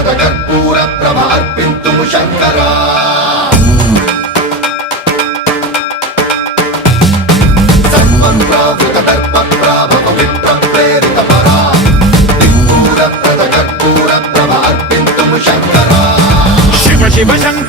ప్రద కర్పూర ప్రభ అర్పింతుము శంకరా సర్వప్రావృత దర్ప ప్రాభవ విప్ర ప్రేరిత పరా దిక్పూర ప్రద కర్పూర ప్రభ అర్పింతుము శంకరా శివ శివ శంకర